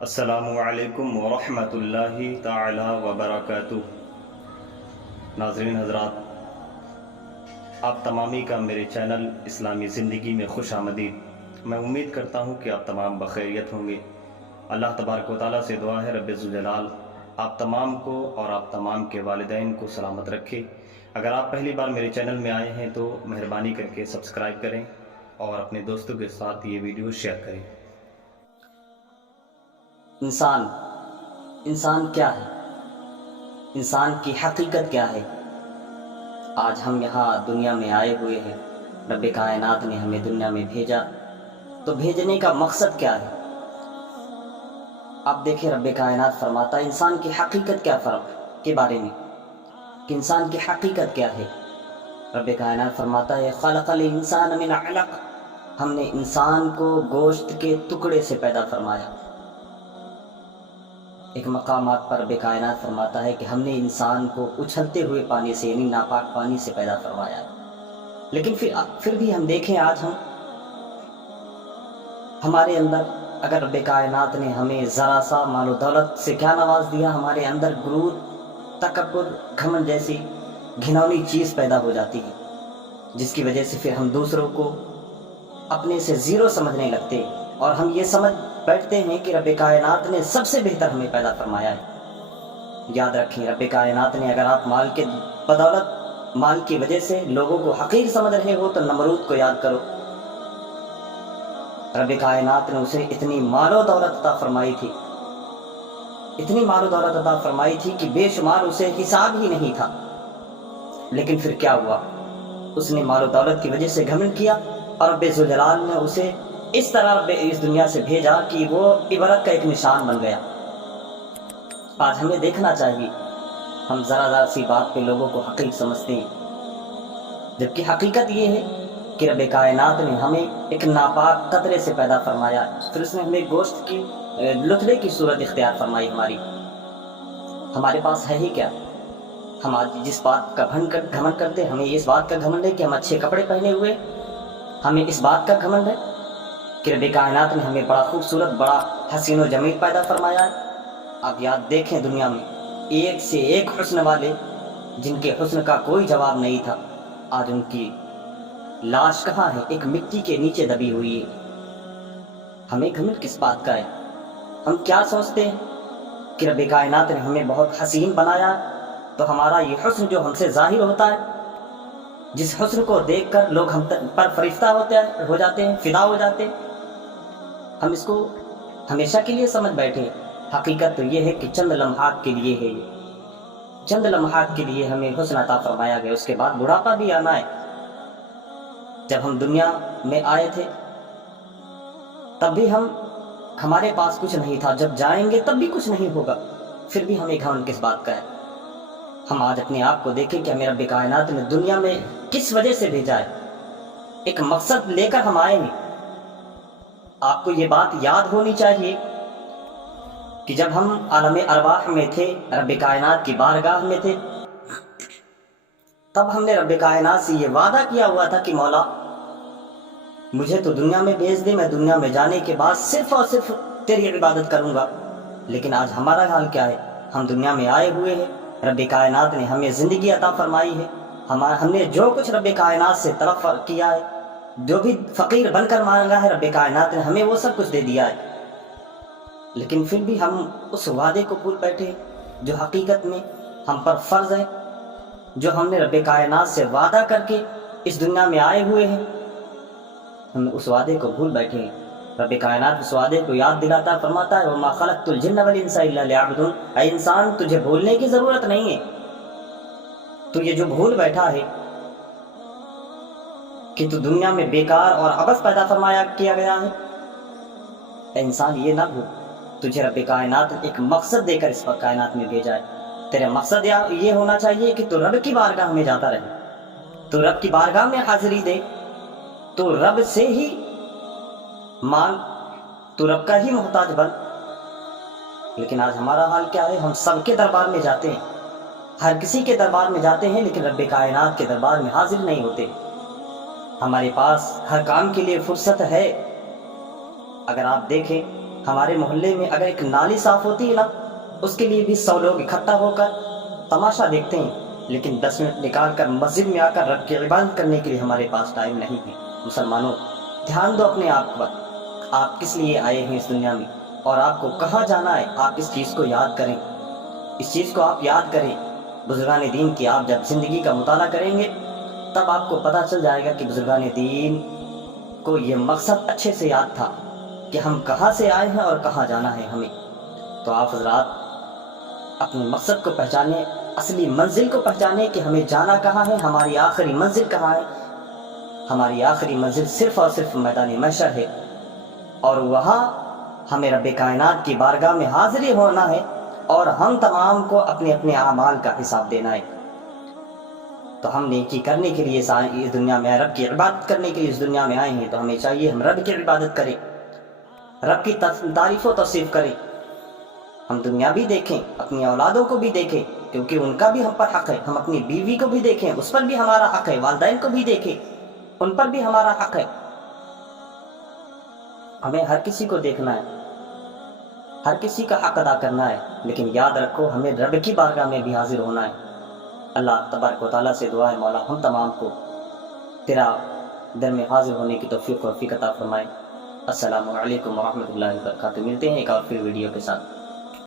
السلام علیکم ورحمۃ اللہ تعالی وبرکاتہ۔ ناظرین حضرات، آپ تمامی کا میرے چینل اسلامی زندگی میں خوش آمدید۔ میں امید کرتا ہوں کہ آپ تمام بخیریت ہوں گے۔ اللہ تبارک و تعالیٰ سے دعا ہے رب ذوالجلال آپ تمام کو اور آپ تمام کے والدین کو سلامت رکھے۔ اگر آپ پہلی بار میرے چینل میں آئے ہیں تو مہربانی کر کے سبسکرائب کریں اور اپنے دوستوں کے ساتھ یہ ویڈیو شیئر کریں۔ انسان کیا ہے؟ انسان کی حقیقت کیا ہے؟ آج ہم یہاں دنیا میں آئے ہوئے ہیں، رب کائنات نے ہمیں دنیا میں بھیجا، تو بھیجنے کا مقصد کیا ہے؟ آپ دیکھیں، رب کائنات فرماتا ہے انسان کی حقیقت کیا فرق کے بارے میں کہ انسان کی حقیقت کیا ہے۔ رب کائنات فرماتا ہے خلق الانسان من علق، ہم نے انسان کو گوشت کے ٹکڑے سے پیدا فرمایا۔ ایک مقامات پر رب کائنات فرماتا ہے کہ ہم نے انسان کو اچھلتے ہوئے پانی سے یعنی ناپاک پانی سے پیدا فرمایا۔ لیکن پھر بھی ہم دیکھیں، آج ہمارے اندر اگر رب کائنات نے ہمیں ذرا سا مال و دولت سے کیا نواز دیا، ہمارے اندر غرور، تکبر، گھمنڈ جیسی گھناؤنی چیز پیدا ہو جاتی ہے، جس کی وجہ سے پھر ہم دوسروں کو اپنے سے زیرو سمجھنے لگتے اور ہم یہ سمجھ بیٹھتے ہیں کہ رب کائنات نے سب سے بہتر ہمیں پیدا فرمایا ہے۔ یاد رکھیں، رب کائنات نے اگر آپ مال کے بدولت، مال کی وجہ سے لوگوں کو حقیر سمجھ رہے ہو تو نمرود کو یاد کرو۔ رب کائنات نے اسے اتنی مال و دولت عطا فرمائی تھی، اتنی مال و دولت عطا فرمائی تھی کہ بے شمار اسے حساب ہی نہیں تھا۔ لیکن پھر کیا ہوا؟ اس نے مال و دولت کی وجہ سے گھمنڈ کیا اور رب ذوالجلال نے اسے اس طرح اس دنیا سے بھیجا کہ وہ عبرت کا ایک نشان بن گیا۔ آج ہمیں دیکھنا چاہیے، ہم ذرا سی بات پہ لوگوں کو حقیق سمجھتے ہیں، جبکہ حقیقت یہ ہے کہ رب کائنات نے ہمیں ایک ناپاک قطرے سے پیدا فرمایا، پھر اس نے ہمیں گوشت کی لتڑے کی صورت اختیار فرمائی۔ ہمارے پاس ہے ہی کیا؟ ہم آج جس بات کا گھمنڈ کرتے ہیں، ہمیں اس بات کا گھمنڈ ہے کہ ہم اچھے کپڑے پہنے ہوئے، ہمیں اس بات کا گھمنڈ ہے کہ رب کائنات نے ہمیں بڑا خوبصورت، بڑا حسین و جمیل پیدا فرمایا ہے۔ آپ یاد دیکھیں، دنیا میں ایک سے ایک حسن والے، جن کے حسن کا کوئی جواب نہیں تھا، آج ان کی لاش کہاں ہے؟ ایک مٹی کے نیچے دبی ہوئی ہے۔ ہمیں گھمنڈ کس بات کا ہے؟ ہم کیا سوچتے ہیں کہ رب کائنات نے ہمیں بہت حسین بنایا، تو ہمارا یہ حسن جو ہم سے ظاہر ہوتا ہے، جس حسن کو دیکھ کر لوگ ہم پر فریفتہ ہو جاتے ہیں، فدا ہو جاتے ہیں، ہم اس کو ہمیشہ کے لیے سمجھ بیٹھے ہیں۔ حقیقت تو یہ ہے کہ چند لمحات کے لیے ہے، یہ چند لمحات کے لیے ہمیں حسن عطا فرمایا گیا، اس کے بعد بڑھاپا بھی آنا ہے۔ جب ہم دنیا میں آئے تھے تب بھی ہمارے پاس کچھ نہیں تھا، جب جائیں گے تب بھی کچھ نہیں ہوگا، پھر بھی ہمیں گھمنڈ کس بات کا ہے؟ ہم آج اپنے آپ کو دیکھیں کہ ہمیں رب کائنات نے دنیا میں کس وجہ سے بھیجا ہے، ایک مقصد لے کر ہم آئے ہیں۔ آپ کو یہ بات یاد ہونی چاہیے کہ جب ہم عالم ارواح میں تھے، رب کائنات کی بارگاہ میں تھے، تب ہم نے رب کائنات سے یہ وعدہ کیا ہوا تھا کہ مولا مجھے تو دنیا میں بھیج دے، میں دنیا میں جانے کے بعد صرف اور صرف تیری عبادت کروں گا۔ لیکن آج ہمارا حال کیا ہے؟ ہم دنیا میں آئے ہوئے ہیں، رب کائنات نے ہمیں زندگی عطا فرمائی ہے، ہم نے جو کچھ رب کائنات سے طلب کیا ہے، جو بھی فقیر بن کر مانگا ہے، رب کائنات نے ہمیں وہ سب کچھ دے دیا ہے۔ لیکن پھر بھی ہم اس وعدے کو بھول بیٹھے جو حقیقت میں ہم پر فرض ہے، جو ہم نے رب کائنات سے وعدہ کر کے اس دنیا میں آئے ہوئے ہیں، ہم اس وعدے کو بھول بیٹھے ہیں۔ رب کائنات اس وعدے کو یاد دلاتا، فرماتا ہے وَمَا خَلَقْتُ الْجِنَّ وَالْإِنسَ إِلَّا لِيَعْبُدُونِ، اے انسان تجھے بھولنے کی ضرورت نہیں ہے، تو یہ جو بھول بیٹھا ہے کہ تو دنیا میں بیکار اور عبث پیدا کیا گیا ہے، اے انسان یہ نہ بھول، تجھے رب کائنات ایک مقصد دے کر اس پر کائنات میں بھیجا ہے۔ تیرا مقصد یہ ہونا چاہیے کہ تو رب کی بارگاہ میں جاتا رہے، تو رب کی بارگاہ میں حاضری دے، تو رب سے ہی مانگ، تو رب کا ہی محتاج بن۔ لیکن آج ہمارا حال کیا ہے؟ ہم سب کے دربار میں جاتے ہیں، ہر کسی کے دربار میں جاتے ہیں، لیکن رب کائنات کے دربار میں حاضر نہیں ہوتے۔ ہمارے پاس ہر کام کے لیے فرصت ہے، اگر آپ دیکھیں ہمارے محلے میں اگر ایک نالی صاف ہوتی ہے نا، اس کے لیے بھی 100 لوگ اکٹھا ہو کر تماشا دیکھتے ہیں، لیکن 10 منٹ نکال کر مسجد میں آ کر رب کی عبادت کرنے کے لیے ہمارے پاس ٹائم نہیں ہے۔ مسلمانوں، دھیان دو اپنے آپ پر، آپ کس لیے آئے ہیں اس دنیا میں اور آپ کو کہاں جانا ہے، آپ اس چیز کو یاد کریں، اس چیز کو آپ یاد کریں۔ بزرگان دین کی آپ جب زندگی کا مطالعہ کریں گے تب آپ کو پتہ چل جائے گا کہ بزرگان دین کو یہ مقصد اچھے سے یاد تھا کہ ہم کہاں سے آئے ہیں اور کہاں جانا ہے ہمیں۔ تو آپ حضرات اپنے مقصد کو پہچانے، اصلی منزل کو پہچانے کہ ہمیں جانا کہاں ہے، ہماری آخری منزل کہاں ہے۔ ہماری آخری منزل صرف اور صرف میدان محشر ہے، اور وہاں ہمیں رب کائنات کی بارگاہ میں حاضری ہونا ہے، اور ہم تمام کو اپنے اپنے اعمال کا حساب دینا ہے۔ تو ہم نیکی کرنے کے لیے اس دنیا میں، رب کی عبادت کرنے کے لیے اس دنیا میں آئے ہیں، تو ہمیں چاہیے ہم رب کی عبادت کریں، رب کی تعریف و توصیف کریں۔ ہم دنیا بھی دیکھیں، اپنی اولادوں کو بھی دیکھیں، کیونکہ ان کا بھی ہم پر حق ہے، ہم اپنی بیوی کو بھی دیکھیں، اس پر بھی ہمارا حق ہے، والدین کو بھی دیکھیں، ان پر بھی ہمارا حق ہے۔ ہمیں ہر کسی کو دیکھنا ہے، ہر کسی کا حق ادا کرنا ہے، لیکن یاد رکھو ہمیں رب کی بارگاہ میں بھی حاضر ہونا ہے۔ اللہ تبارک و تعالیٰ سے دعا ہے مولا ہم تمام کو تیرا در میں حاضر ہونے کی توفیق عطا فرمائے۔ السلام علیکم ورحمۃ اللہ وبرکاتہ۔ ملتے ہیں ایک اور پھر ویڈیو کے ساتھ۔